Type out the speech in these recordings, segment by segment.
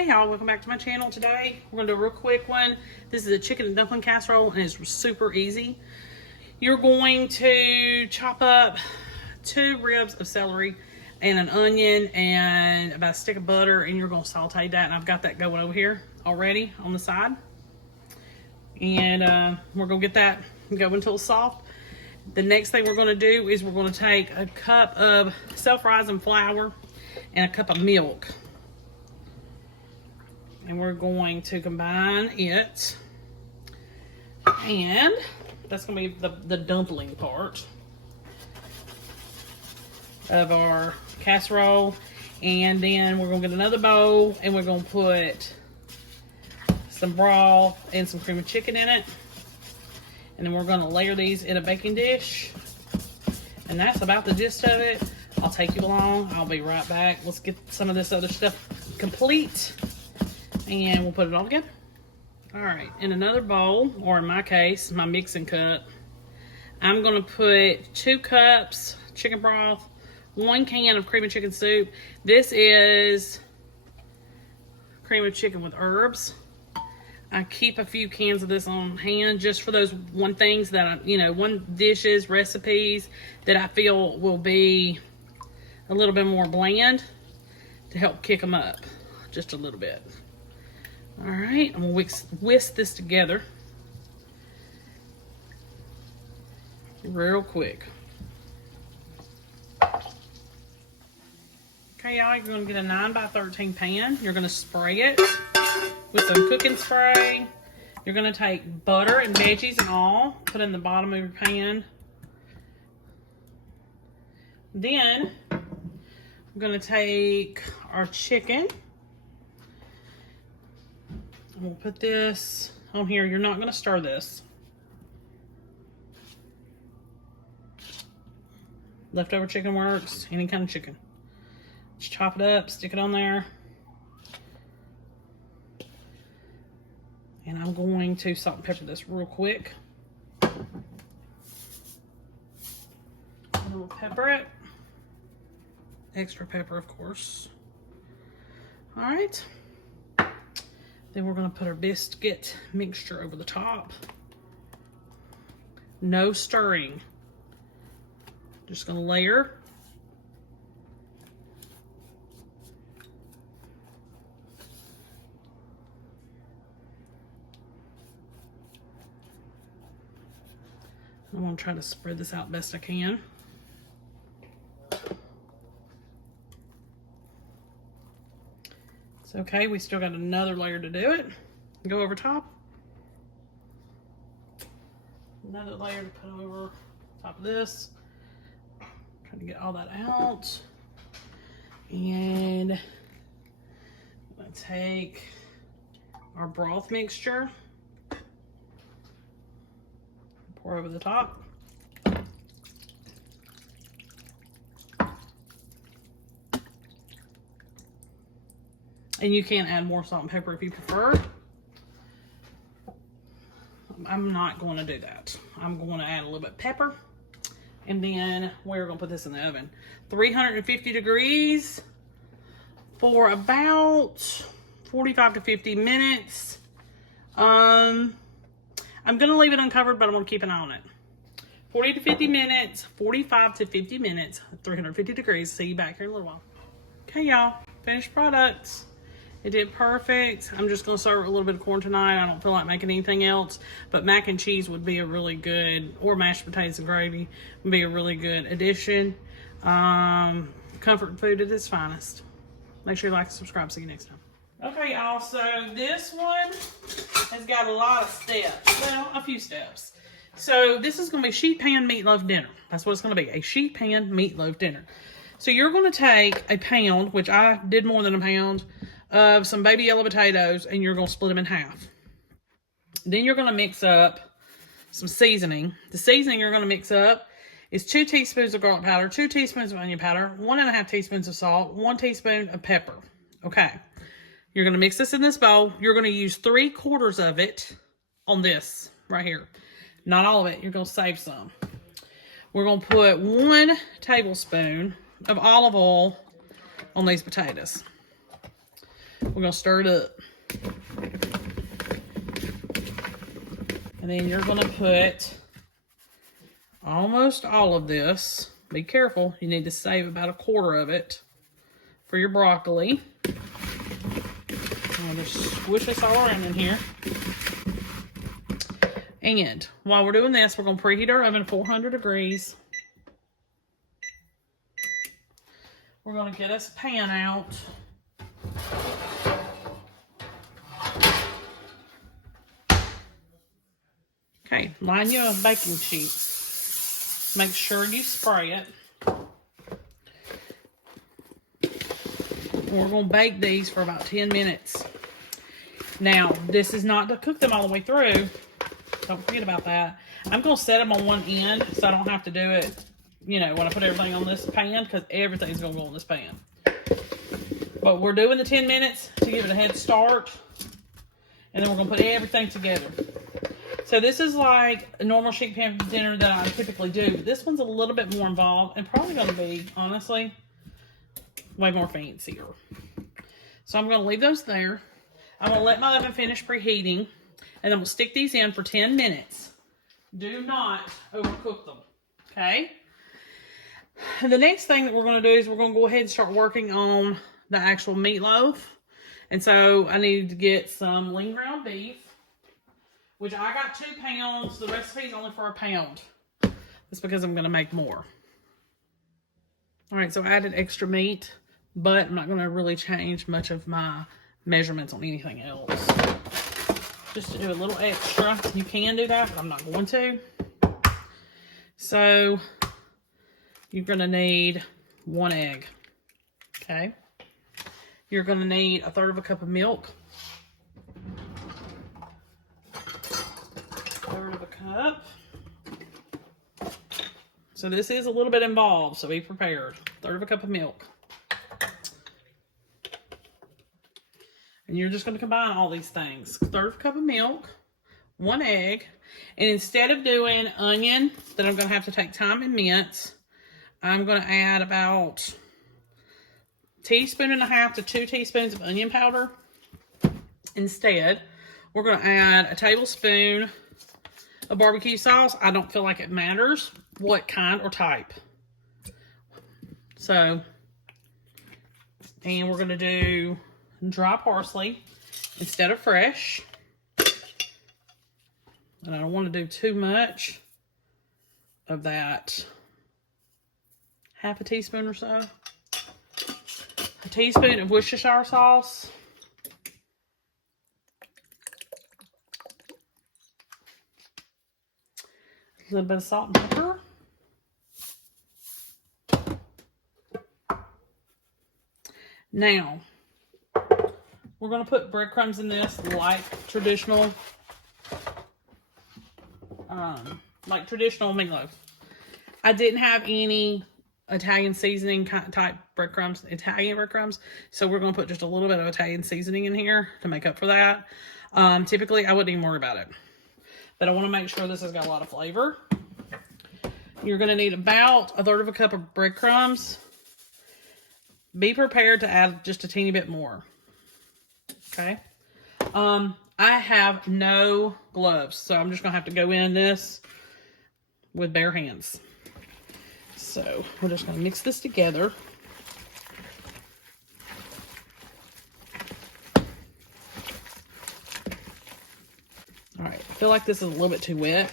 Hey y'all, welcome back to my channel. Today we're gonna do a real quick one. This is a chicken and dumpling casserole and it's super easy. You're going to chop up 2 ribs of celery and an onion and about a stick of butter, and you're gonna saute that, and I've got that going over here already on the side. And we're gonna get that going until it's soft. The next thing we're gonna do is we're gonna take a cup of self-rising flour and a cup of milk. And we're going to combine it. And that's gonna be the dumpling part of our casserole. And then we're gonna get another bowl and we're gonna put some broth and some cream of chicken in it. And then we're gonna layer these in a baking dish. And that's about the gist of it. I'll take you along. I'll be right back. Let's get some of this other stuff complete and we'll put it all together. All right, in another bowl, or in my case, my mixing cup, I'm gonna put 2 cups chicken broth, 1 can of cream of chicken soup. This is cream of chicken with herbs. I keep a few cans of this on hand just for those things that one dishes, recipes that I feel will be a little bit more bland to help kick them up just a little bit. All right, I'm gonna whisk this together real quick. Okay, y'all, you're gonna get a 9x13 pan. You're gonna spray it with some cooking spray. You're gonna take butter and veggies and all, put in the bottom of your pan. Then I'm gonna take our chicken. We'll put this on here. You're not gonna stir this. Leftover chicken works, any kind of chicken. Just chop it up, stick it on there. And I'm going to salt and pepper this real quick. And we'll pepper it. Extra pepper, of course. All right. Then we're gonna put our biscuit mixture over the top. No stirring. Just gonna layer. I'm gonna try to spread this out best I can. It's okay, we still got another layer to do it. Go over top. Another layer to put over top of this. Trying to get all that out. And I'm gonna take our broth mixture. Pour over the top. And you can add more salt and pepper if you prefer. I'm not going to do that. I'm going to add a little bit of pepper. And then we're going to put this in the oven. 350 degrees for about 45 to 50 minutes. I'm going to leave it uncovered, but I'm going to keep an eye on it. 40 to 50 minutes, 45 to 50 minutes, 350 degrees. See you back here in a little while. Okay, y'all, finished products. It did perfect. I'm just gonna serve a little bit of corn tonight. I don't feel like making anything else, but mac and cheese would be a really good, or mashed potatoes and gravy would be a really good addition. Comfort food at its finest. Make sure you like and subscribe. See you next time. Okay, y'all, so this one has got a lot of steps. Well, a few steps. So this is gonna be sheet pan meatloaf dinner. That's what it's gonna be, a sheet pan meatloaf dinner. So you're gonna take a pound, which I did more than a pound, of some baby yellow potatoes, and you're going to split them in half. Then you're going to mix up some seasoning. The seasoning you're going to mix up is 2 teaspoons of garlic powder, 2 teaspoons of onion powder, 1.5 teaspoons of salt, 1 teaspoon of pepper. Okay. You're going to mix this in this bowl. You're going to use 3/4 of it on this right here. Not all of it. You're going to save some. We're going to put 1 tablespoon of olive oil on these potatoes. We're gonna stir it up. And then you're gonna put almost all of this. Be careful, you need to save about a quarter of it for your broccoli. I'll just squish this all around in here. And while we're doing this, we're gonna preheat our oven 400 degrees. We're gonna get us a pan out. Okay, line your baking sheet. Make sure you spray it. We're going to bake these for about 10 minutes. Now, this is not to cook them all the way through. Don't forget about that. I'm going to set them on one end so I don't have to do it, you know, when I put everything on this pan, because everything's going to go on this pan. But we're doing the 10 minutes to give it a head start. And then we're going to put everything together. So this is like a normal sheet pan dinner that I typically do, but this one's a little bit more involved and probably going to be, honestly, way more fancier. So I'm going to leave those there. I'm going to let my oven finish preheating, and then we'll stick these in for 10 minutes. Do not overcook them, okay? And the next thing that we're going to do is we're going to go ahead and start working on the actual meatloaf. And so I need to get some lean ground beef, which I got 2 pounds. The recipe is only for a pound. That's because I'm going to make more. All right, so I added extra meat, but I'm not going to really change much of my measurements on anything else. Just to do a little extra. You can do that, but I'm not going to. So you're going to need 1 egg, okay? You're going to need 1/3 cup of milk. 1/3 cup. So this is a little bit involved, so be prepared. 1/3 cup of milk. And you're just going to combine all these things. 1/3 cup of milk, 1 egg, and instead of doing onion that I'm going to have to take time and mince, I'm going to add about 1.5 teaspoons to 2 teaspoons of onion powder. Instead, we're going to add a tablespoon of barbecue sauce. I don't feel like it matters what kind or type. So, and we're going to do dry parsley instead of fresh. And I don't want to do too much of that. 1/2 teaspoon or so. 1 teaspoon of Worcestershire sauce. A little bit of salt and pepper. Now, we're going to put breadcrumbs in this like traditional meatloaf. I didn't have any Italian seasoning type breadcrumbs, Italian breadcrumbs, so we're going to put just a little bit of Italian seasoning in here to make up for that. Typically, I wouldn't even worry about it, but I want to make sure this has got a lot of flavor. You're going to need about 1/3 cup of breadcrumbs. Be prepared to add just a teeny bit more. Okay. I have no gloves, so I'm just going to have to go in this with bare hands. So we're just going to mix this together. All right, I feel like this is a little bit too wet.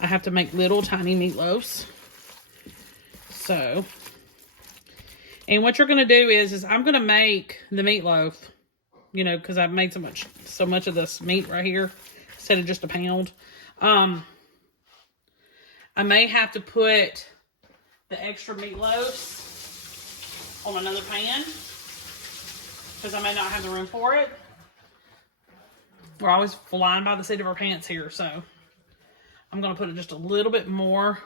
I have to make little tiny meatloaves. So, and what you're going to do is I'm going to make the meatloaf, you know, because I've made so much of this meat right here instead of just a pound. I may have to put the extra meatloaves on another pan because I may not have the room for it. We're always flying by the seat of our pants here, so I'm going to put just a little bit more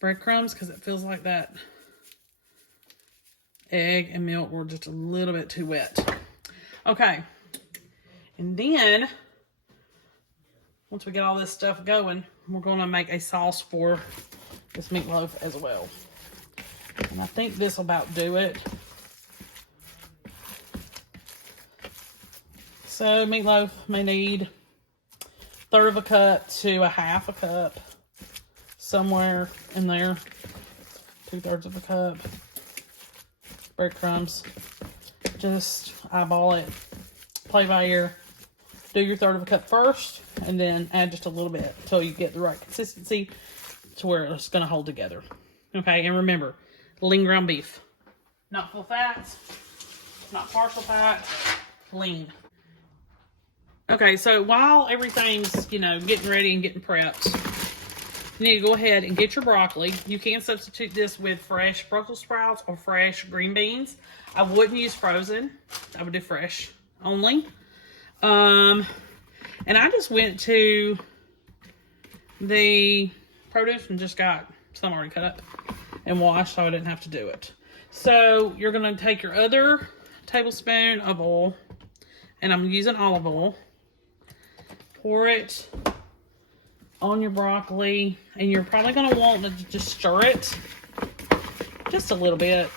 breadcrumbs because it feels like that egg and milk were just a little bit too wet. Okay, and then once we get all this stuff going, we're going to make a sauce for this meatloaf as well. And I think this will about do it. So meatloaf may need 1/3 of a cup to a 1/2 a cup, somewhere in there. 2/3 of a cup. Breadcrumbs. Just eyeball it. Play by ear. Do your 1/3 of a cup first, and then add just a little bit until you get the right consistency to where it's going to hold together. Okay, and remember, lean ground beef. Not full fat, not partial fat, lean. Okay, so while everything's, you know, getting ready and getting prepped, you need to go ahead and get your broccoli. You can substitute this with fresh Brussels sprouts or fresh green beans. I wouldn't use frozen. I would do fresh only. And I just went to the produce and just got some already cut up and washed, so I didn't have to do it. So you're going to take your other tablespoon of oil, and I'm using olive oil. Pour it on your broccoli, and you're probably going to want to just stir it just a little bit.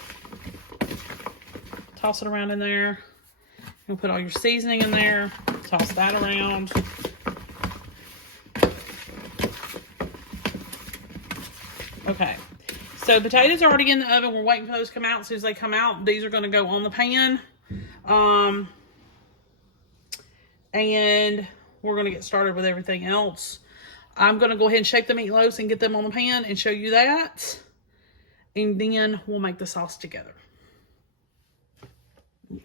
Toss it around in there. You'll put all your seasoning in there. Toss that around. Okay. So potatoes are already in the oven. We're waiting for those to come out. As soon as they come out, these are going to go on the pan. And we're going to get started with everything else. I'm going to go ahead and shake the meatloaves and get them on the pan and show you that. And then we'll make the sauce together.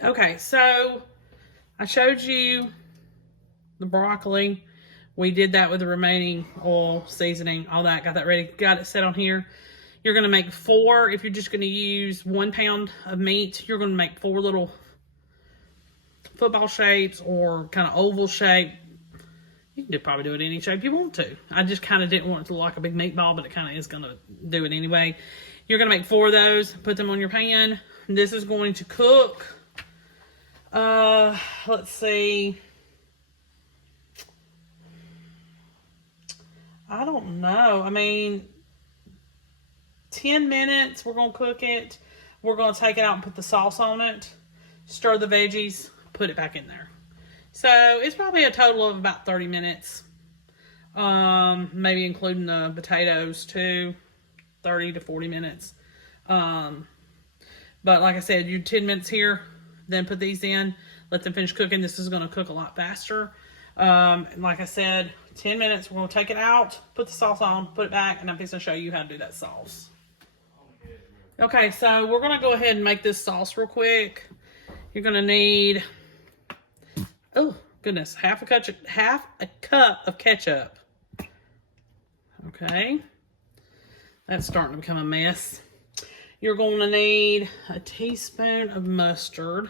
Okay, so I showed you the broccoli. We did that with the remaining oil, seasoning, all that. Got that ready. Got it set on here. You're going to make 4. If you're just going to use 1 pound of meat, you're going to make 4 little football shapes or kind of oval shape. You can probably do it any shape you want to. I just kind of didn't want it to look like a big meatball, but it kind of is going to do it anyway. You're going to make 4 of those, put them on your pan. This is going to cook, let's see. I don't know. I mean, 10 minutes we're going to cook it. We're going to take it out and put the sauce on it. Stir the veggies, put it back in there. So it's probably a total of about 30 minutes. Maybe including the potatoes too. 30 to 40 minutes. But like I said, you 10 minutes here, then put these in, let them finish cooking. This is going to cook a lot faster. Like I said, 10 minutes, we're going to take it out, put the sauce on, put it back, and I'm going to show you how to do that sauce. Okay, so we're going to go ahead and make this sauce real quick. You're going to need, oh goodness, half a cup of ketchup. Okay, that's starting to become a mess. You're going to need a teaspoon of mustard.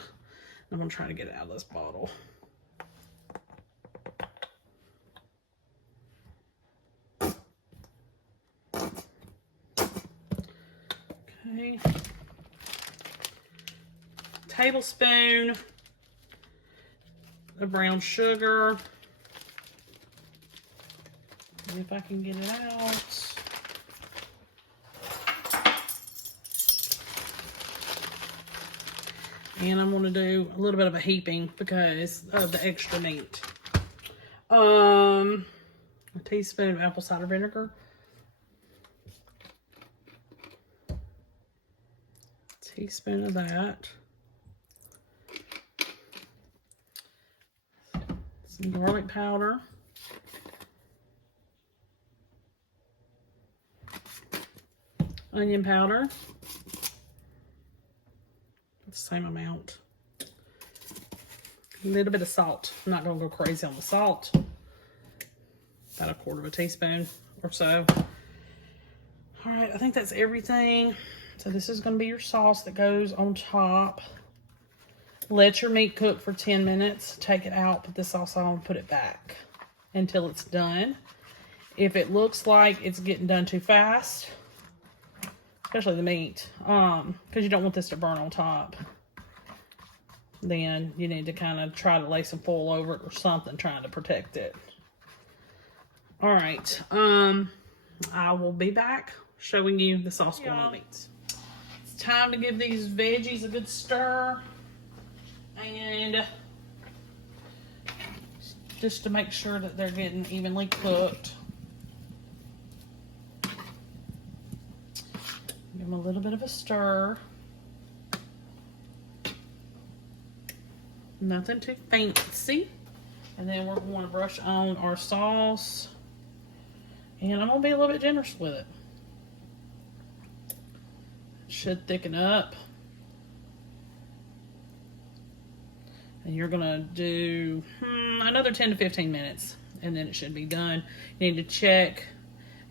I'm going to try to get it out of this bottle. Okay. Tablespoon of brown sugar. See if I can get it out. And I'm going to do a little bit of a heaping because of the extra meat. A teaspoon of apple cider vinegar. Teaspoon of that. Some garlic powder. Onion powder. The same amount. A little bit of salt. I'm not going to go crazy on the salt. About 1/4 teaspoon or so. All right, I think that's everything. So this is going to be your sauce that goes on top. Let your meat cook for 10 minutes. Take it out, put the sauce on, put it back until it's done. If it looks like it's getting done too fast, especially the meat, because you don't want this to burn on top, then you need to kind of try to lay some foil over it or something trying to protect it. All right, I will be back showing you the sauce going on meats. It's time to give these veggies a good stir, and just to make sure that they're getting evenly cooked. Give them a little bit of a stir. Nothing too fancy. And then we're going to brush on our sauce. And I'm going to be a little bit generous with it. It should thicken up. And you're going to do another 10 to 15 minutes. And then it should be done. You need to check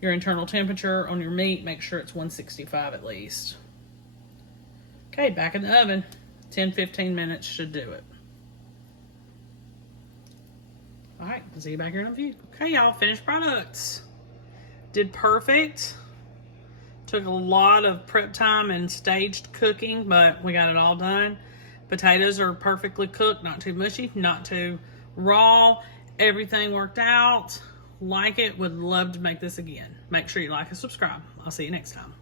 your internal temperature on your meat. Make sure it's 165 at least. Okay, back in the oven. 10-15 minutes should do it. Alright, see you back here in a few. Okay, y'all, finished products. Did perfect. Took a lot of prep time and staged cooking, but we got it all done. Potatoes are perfectly cooked, not too mushy, not too raw. Everything worked out. Like it, would love to make this again. Make sure you like and subscribe. I'll see you next time.